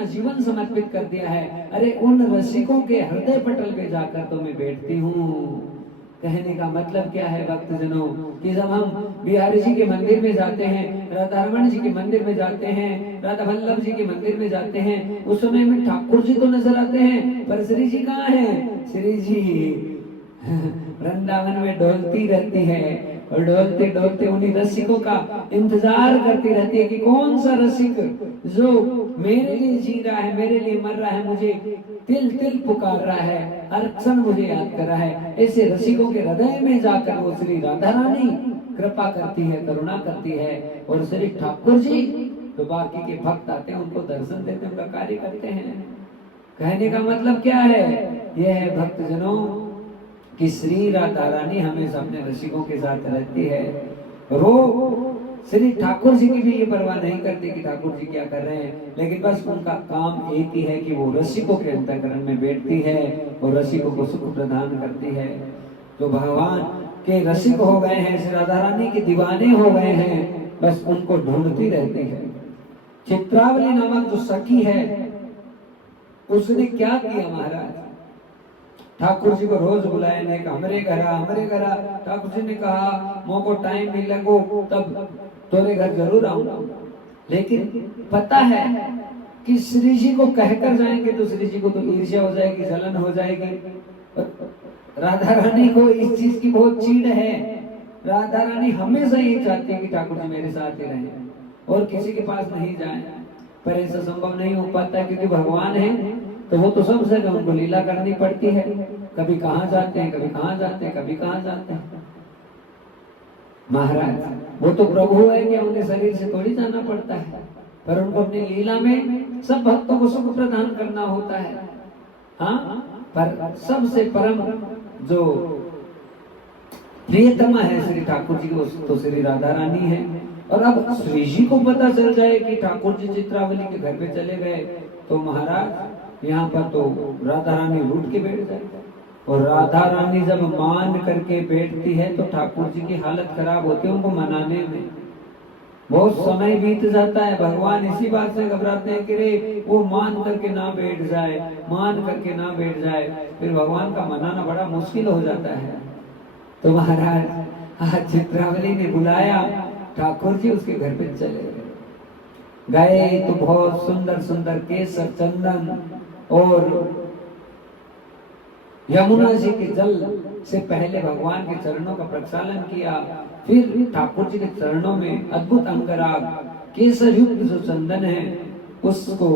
अपना जीवन समर्पित कर दिया है। अरे उन रसिकों के हृदय पटल पे जाकर तो मैं बैठती हूँ। कहने का मतलब क्या है भक्तजनों, कि जब हम बिहारी जी के मंदिर में जाते हैं, राधा रमन जी के मंदिर में जाते हैं, राधा वल्लभ जी के मंदिर में जाते हैं, उस समय में ठाकुर जी तो नजर आते हैं, पर श्री जी कहाँ हैं? श्री जी वृंदावन में डोलती रहती है, और डोलते डोलते उन्हीं रसिकों का इंतजार करती रहती है कि कौन सा रसिक जो मेरे लिए जी रहा है, मेरे लिए मर रहा है, मुझे तिल तिल पुकार रहा है, हर क्षण मुझे याद कर रहा है। ऐसे रसिकों के हृदय में जाकर वो श्री राधा रानी कृपा करती है, करुणा करती है, और श्री ठाकुर जी तो बाकी के भक्त आते हैं उनको दर्शन देते हैं, उनका कार्य करते हैं। कहने का मतलब क्या है? यह है भक्तजनों कि श्री राधा रानी हमेशा अपने रसिकों के साथ रहती है। वो श्री ठाकुर जी की भी ये परवाह नहीं करते कि ठाकुर जी क्या कर रहे हैं, लेकिन बस उनका काम एक ही है कि वो रसिकों के अंतःकरण में बैठती है और रसिकों को सुख प्रदान करती है। तो भगवान के रसिक हो गए हैं, श्री राधा रानी के दीवाने हो गए हैं, बस उनको ढूंढती रहती है। चित्रावली नामक जो सखी है उसने क्या किया महाराज? ठाकुर जी को रोज बुलाया, ने कहा हमरे घरा। ठाकुर जी ने कहा मोको टाइम नहीं लगो तब तोरे घर जरूर आऊंगा। लेकिन पता है कि श्री जी को कहकर जाएंगे तो श्री जी को तो ईर्ष्या हो जाएगी, जलन हो जाएगी। राधा रानी को इस चीज की बहुत चीड़ है। राधा रानी हमेशा ये चाहती है कि ठाकुर जी मेरे साथ ही रहें और किसी के पास नहीं जाए, पर ऐसा संभव नहीं हो पाता क्योंकि भगवान है तो वो तो सब जगह उनको लीला करनी पड़ती है। कभी कहाँ जाते हैं, कभी कहाँ जाते हैं, कभी कहाँ जाते हैं। महाराज वो तो प्रभु है, क्या उन्हें शरीर से थोड़ी जाना पड़ता है, पर उनको अपनी लीला में सब भक्तों को सुख प्रदान करना होता है। हाँ, पर सबसे परम जो प्रियतमा है श्री ठाकुर जी को तो श्री राधा रानी है। और अब श्री जी को पता चल जाए कि ठाकुर जी चित्रावली के घर पे चले गए तो महाराज यहाँ पर तो राधा रानी रूठ के बैठ जाए। और राधा रानी जब मान करके बैठती है तो ठाकुर जी की हालत खराब होती है, उनको मनाने में बहुत समय बीत जाता है। भगवान इसी बात से घबराते हैं कि रे वो मान करके ना बैठ जाए, मान करके ना बैठ जाए, फिर भगवान का मनाना बड़ा मुश्किल हो जाता है। तो महाराज आज चित्रावली ने बुलाया, ठाकुर जी उसके घर पे चले गए तो बहुत सुंदर सुंदर केसर चंदन और यमुना जी के जल से पहले भगवान के चरणों का प्रक्षालन किया। फिर ठाकुर जी के चरणों में अद्भुत अंगराग केसर युक्त जो चंदन है उसको